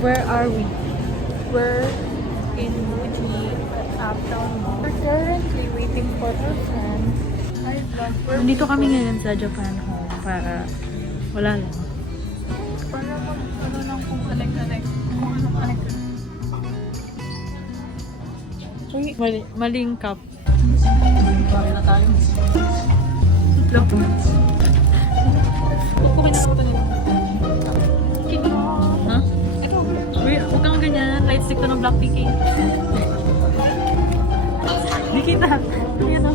Where are we? We're in Muji at Uptown Mall. We're currently waiting for our friends. Nandito kami ngayon sa Japan Home para wala lang. Para ano lang kung connect. Kung ano connect. Maling cup. Bakit na tayo? Look. Pupukin na ito nila. Ha? Uy, huwag kang ganyan. Light stick to ng Blackpink eh. Di kita. Ayan o.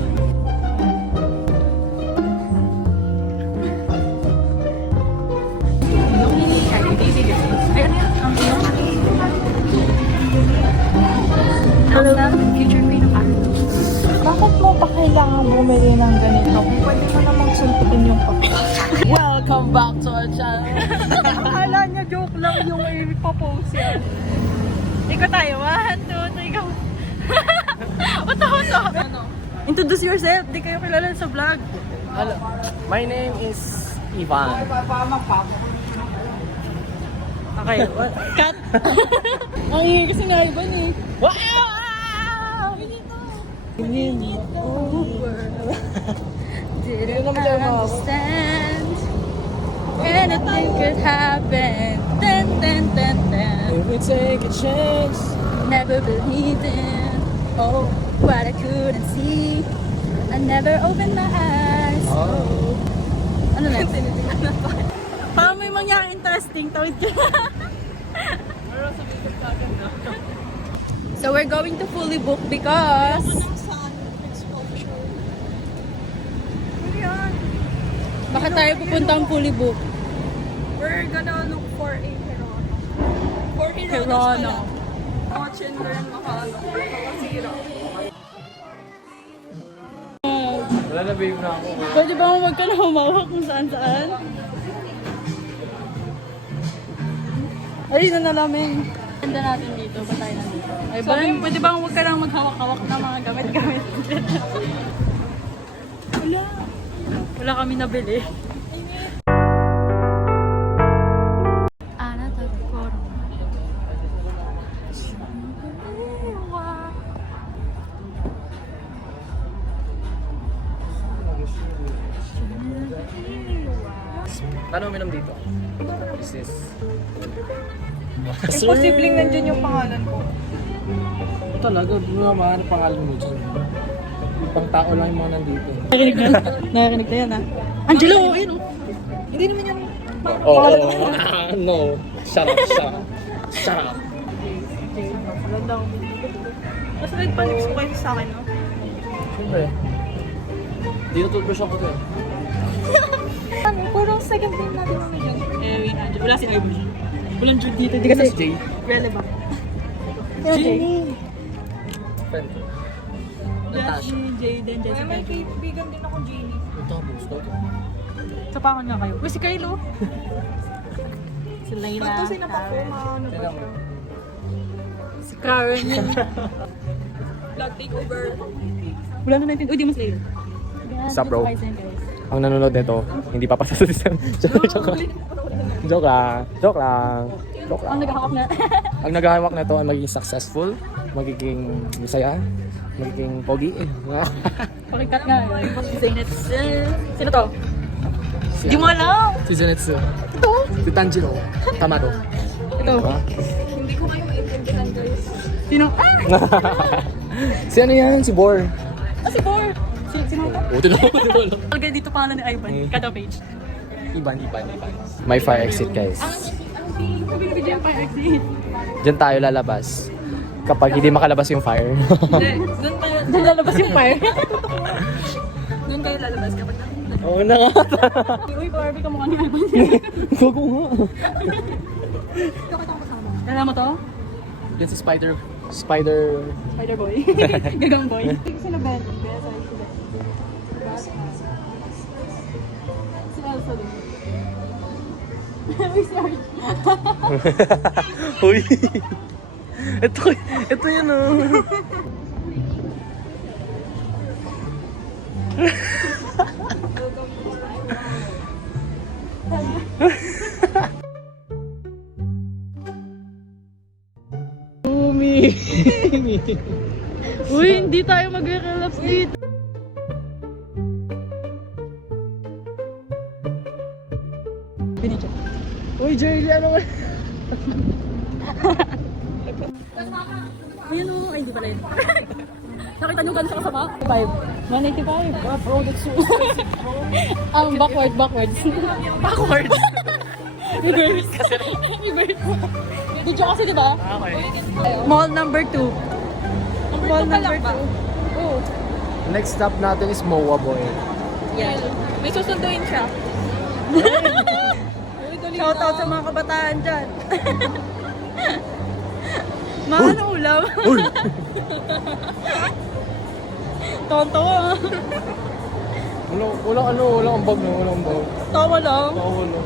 Future Queen of Ireland. Bakit mo pa kailangan bumili ng ganito? Kung pwede mo namang suntukin yung papel. Welcome back to our channel. Akala niya joke lang yung ipapost yan. Ikaw tayo. 1, 2, 3, go. Uto. Introduce yourself. Di kayo kilala sa vlog. Hello, my name is Ivan. Okay. Cut. Ang ingay kasi nga Ivan eh. Wow! Didn't understand anything could happen. Dun. If we take a chance, Never believed in what I couldn't see. I never opened my eyes. oh, Ano next? Parang may mangyari interesting. Tawid ka. So we're going to fully book because baka tayo pupuntang fully book. We're gonna look for a Hirono. For Hirono. Mga Chandler and makasira. wala na babe na ako. Pwede ba huwag ka na humawak kung saan? Ay, na namin. Ganda natin dito. Ba tayo nandito? Ay, pwede ba huwag ka lang maghawak-hawak ng mga gamit-gamit? Wala kami nabili. Paano uminom dito? Is this? Imposibleng nandyan yung pangalan ko. Talaga, di mo mahanap pangalan mo dyan. Pang tao lang yung mga nandito. Nakarinig na yan ha. Angelo, ayun o. Hindi naman yan. No. Shut up. Magandang. Mas nagpanips ko kayo sa akin, no? Siyempre. Dito toothbrush ako to eh. Ano, parang second time natin naman yun. Wala si Ivan dyan. Walang Jude dito. Di kasi Jay. relevant. Jenny. Friend. Natasha. Jayden, Ay, Jessica. may kaibigan din ako, Jenny. Tapos, Sapakan nga kayo. Uy, si Kylo. Si Layla. Pag to sinapakuma, ano ba siya? Si Karen yun. Vlog takeover. Wala na natin. Uy, di mas Layla. What's up, bro? Ang nanonood nito, hindi pa pasa sa system. Joke lang. Ang naghahawak na. Ang naghahawak na to ay magiging successful, magiging masaya, magiging pogi. Pakikat nga. Si Zaynetsu. Sino to? Di mo alam. Si Zenitsu. Ito. Si Tanjiro. Tamaro. Ito. Diba? Hindi ko kayo maintindihan, guys. Sino? Si ano yan? Si Bor. Si Bor. Sino ito? O, tinawag ko lang. Lagay dito pangalan ni Ivan. Kada page. Iban. May fire exit, guys. Ang binibigyan pa exit. Diyan tayo lalabas. Kapag hindi makalabas yung fire. Doon lalabas yung fire. Doon kayo lalabas kapag Oo na nga. Uy, Barbie ka mukha ni Ivan. Bago nga. kapag ako kasama. Alam mo to? Yan si Spider. Spider Boy. Gagang Boy. Sino Ben? Kaya sa sila. Si Elsa din. Uy, sorry. Uy. Ito yun Uy, hindi tayo mag-relapse dito. Binidyo. Uy, Jerry, ano ba? Ayun o, ay hindi pala yun. Nakita nyo gano'n siya kasama? 5. 185. Bro, that's so Backwards. backwards. Reverse. Reverse. Dito kasi diba? Okay. Mall number 2. Mall number 2. Oh. Next stop natin is MOA Boy. Yan. May susunduin siya. Shoutout sa mga kabataan dyan. Mahal ang ulam. Uy! Tonto ah. Walang ambag na, walang ambag. Tawa lang. Wala.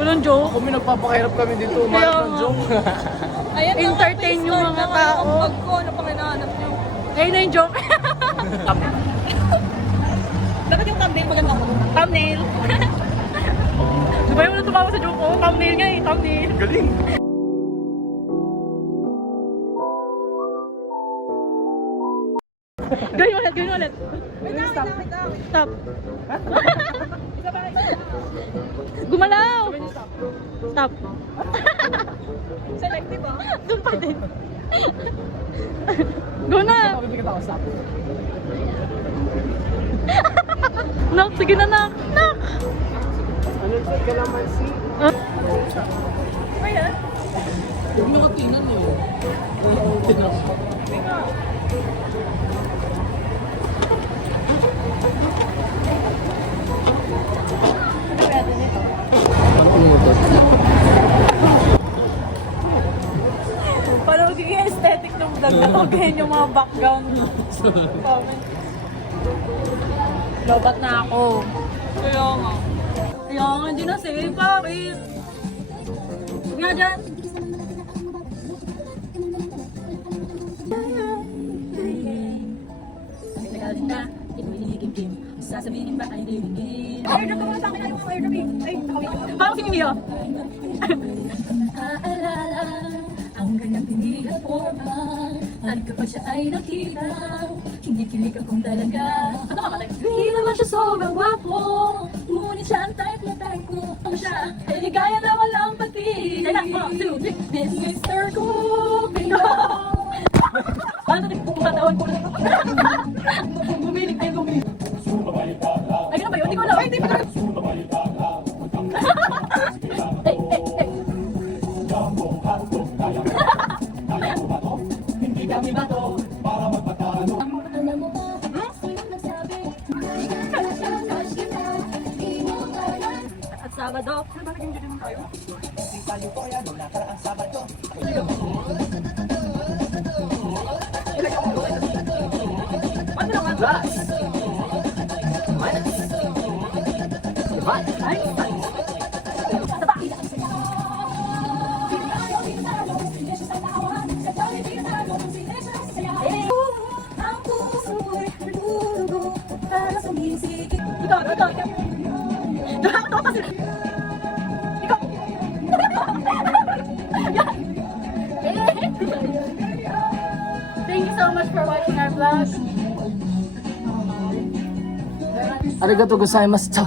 Walang joke. Kung may nagpapakahirap kami dito, Kaya umalat ng nga. joke. Ayan, entertain yung mga tao. Pag ko, ano pang hinahanap niyo? Ayun na yung joke. Dapat yung thumbnail maganda mo. Thumbnail. Di ba yung natumawa sa joke ko? Thumbnail nga eh, thumbnail. Galing! Gawin ulit. Stop. Gumalaw! Stop. Selective ah. Doon pa din. Go na! Mabibigyan ako stop. Nak, sige na nak! Nak! Ano sa kalamansi? Ayan. Huwag nakatingnan eh. Parang magiging aesthetic ng vlog na to. Ganyan yung mga background. Comment. Lobat na ako. Kaya nga. Kaya nga, hindi na safe. Bakit? Huwag nga dyan. Nagalit na, ito game. Sasabihin ba ay diligin? Airdrop ka muna sa akin. Ayaw ko airdrop eh. Ay, nakawin ko. Parang si Mimio. Aalala ang ganyang pinig at forma. At kapag siya ay nakita, kinikilig akong talaga. Ano ka malay? Hindi naman siya sobrang gwapo, ngunit siya ang type na type ko. Ang siya ay ligaya na walang pati. Kaya, 1, 2, 3. This Mr. Cupido. Paano natin pupunta taon ko? Bumilig tayo bumilig. Ay, ganun ba yun? Hindi ko alam. Ay, hindi pa ganun. Hey, hey, hey. Alam mo ba, sino nagsabi? At Sabado. Ang puso ko'y nagdurugo para sa bisig. Ikaw. Nakakatawa kasi. Ikaw. Thank you so much for watching our vlog. Arigatou gozaimasu.